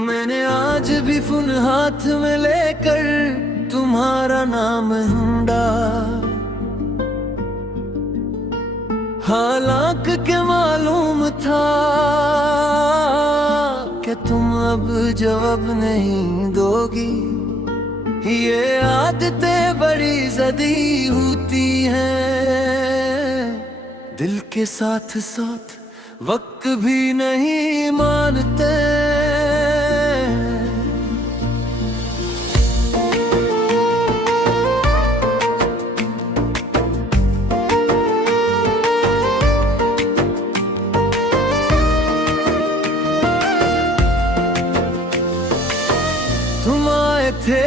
मैंने आज भी फोन हाथ में लेकर तुम्हारा नाम ढूंढा, हालांकि के मालूम था कि तुम अब जवाब नहीं दोगी। ये आदतें बड़ी जदी होती हैं, दिल के साथ साथ वक्त भी नहीं मानते। तुम आए थे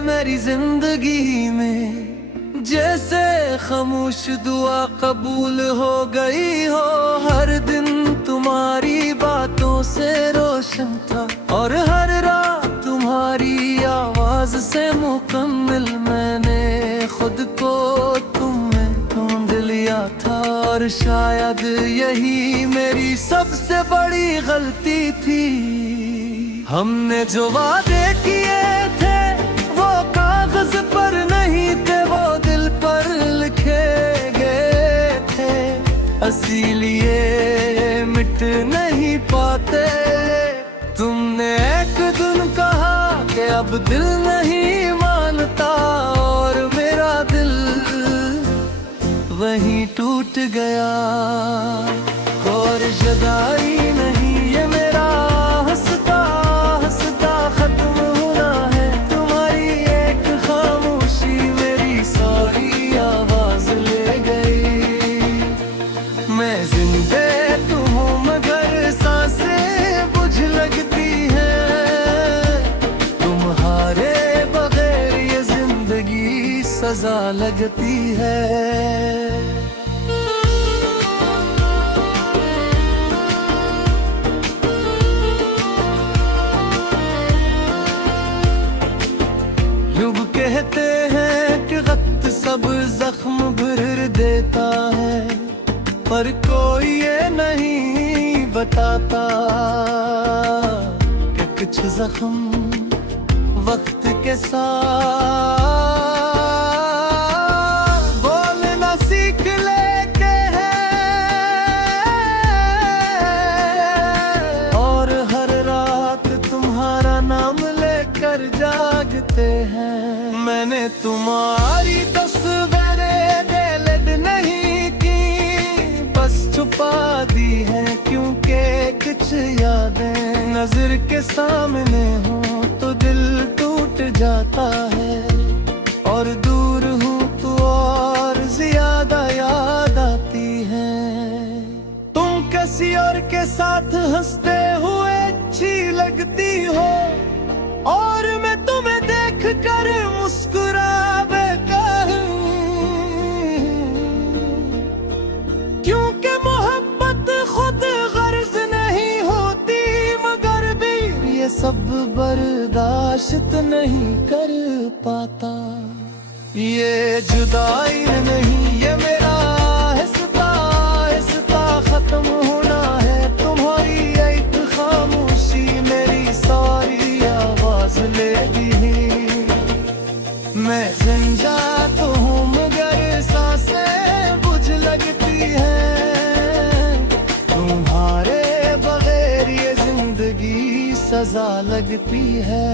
मेरी जिंदगी में, जैसे खामोश दुआ कबूल हो गई हो। हर दिन तुम्हारी बातों से रोशन था, और हर रात तुम्हारी आवाज से मुकम्मल मैंने खुद को तुम में ढूंढ लिया था। और शायद यही मेरी सबसे बड़ी गलती थी। हमने जो वादे किए थे वो कागज पर नहीं थे, वो दिल पर लिखे गए थे, इसीलिए मिट नहीं पाते। तुमने एक दिन कहा कि अब दिल नहीं मानता, और मेरा दिल वहीं टूट गया। और जुदाई नहीं ये मेरा हंसता हंसता खत्म होना है। तुम्हारी एक खामोशी मेरी सारी आवाज ले गई। मैं जिंदे तो हूँ मगर सांसें बुझ लगती है। तुम्हारे बगैर ये जिंदगी सजा लगती है। लोग कहते हैं कि वक्त सब जख्म भर देता है, पर कोई ये नहीं बताता कि कुछ जख्म वक्त के साथ बोलना सीख लेते हैं। और हर रात तुम्हारा नाम लेकर जागते हैं। मैंने तुम्हारी तस्वीरें डिलीट नहीं की, बस छुपा दी है, क्योंकि कुछ यादें नजर के सामने हो तो दिल टूट जाता है। और दूर हूँ तो और ज्यादा याद आती है। तुम किसी और के साथ हंसते हुए अच्छी लगती हो, और मैं तुम्हें देख कर मुस्कुरा बेकार। क्योंकि मोहब्बत खुद गर्ज नहीं होती, मगर भी ये सब बर्दाश्त नहीं कर पाता। ये जुदाई नहीं ये मेरा हिस्सा हिस्सा खत्म होना है। तुम्हारी एक खामोशी मेरी सारी आवाज ले दी। मैं जिंदा तो हूँ मगर सांसें बुझ लगती हैं। तुम्हारे बगैर ये जिंदगी सजा लगती है।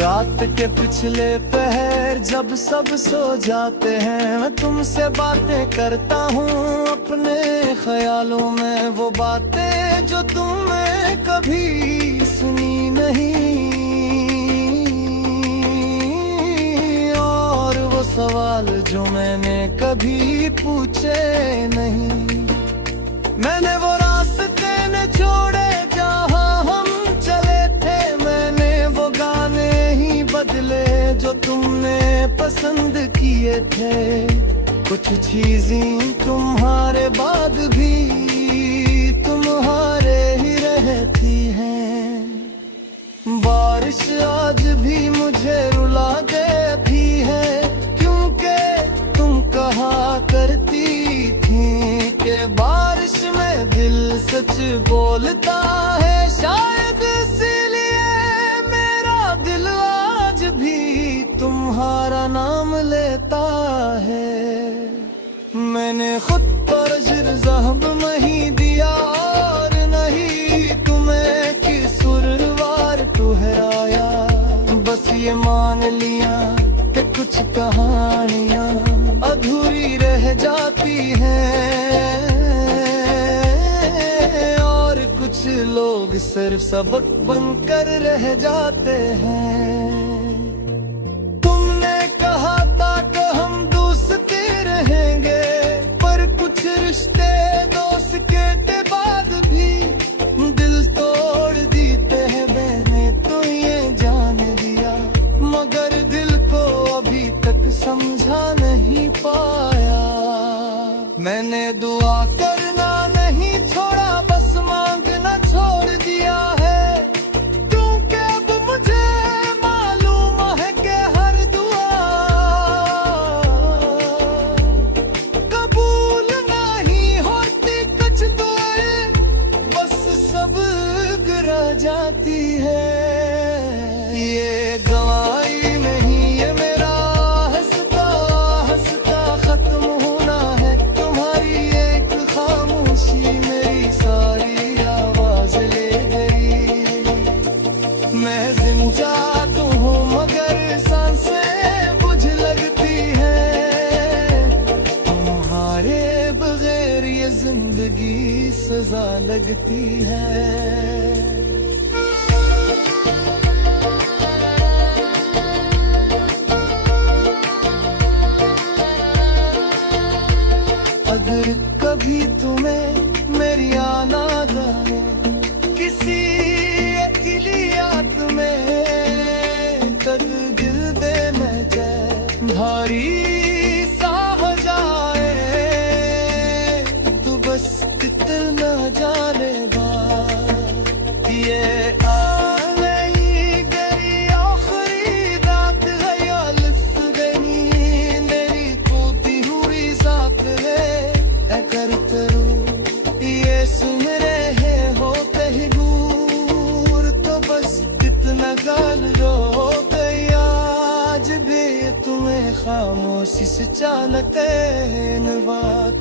रात के पिछले पहर जब सब सो जाते हैं, मैं तुमसे बातें करता हूँ अपने ख्यालों में। वो बातें जो तुमने कभी सुनी नहीं, और वो सवाल जो मैंने कभी पूछे नहीं। मैंने वो रास्ते न छोड़े जहाँ हम चले थे, मैंने वो गाने ही बदले जो तुमने पसंद किए थे। कुछ चीजें तुम्हारे बाद भी सच में दिल सच बोलता है, शायद इसीलिए मेरा दिल आज भी तुम्हारा नाम लेता है। मैंने खुद पर जिर्ज़हब नहीं दिया और नहीं तुम्हें किसूरवार ठहराया, बस ये मान लिया कि कुछ कहानियां अधूरी रह जाती हैं और कुछ लोग सिर्फ सबक बनकर रह जाते हैं। तुमने कहा था कि हम दोस्ती रहेंगे, पर कुछ रिश्ते दोस्त के बाद भी दिल तोड़ देते हैं। मैंने तो ये जान लिया, मगर दिल को अभी तक समझा नहीं पाया। मैंने दुआ करना नहीं छोड़ा, बस मांगना छोड़ दिया है, क्योंकि अब मुझे मालूम है कि हर दुआ कबूल नहीं होती। कुछ दुआएं बस सब गिरा जाती है। ये गवाही नहीं, ये मेरा हंसता हंसता खत्म होना है। तुम्हारी एक खामोशी मेरी सारी आवाज ले गई। मैं जिंदा तो हूँ मगर सांसें बुझ लगती है। तुम्हारे बगैर ये जिंदगी सजा लगती है। अगर कभी तुम्हें मेरी याद आए किसी अकेली रात में, तक दिल दे मैं जय भारी सा हो जाए, तू बस कितना जाने बात ये खामोशी से चालते बात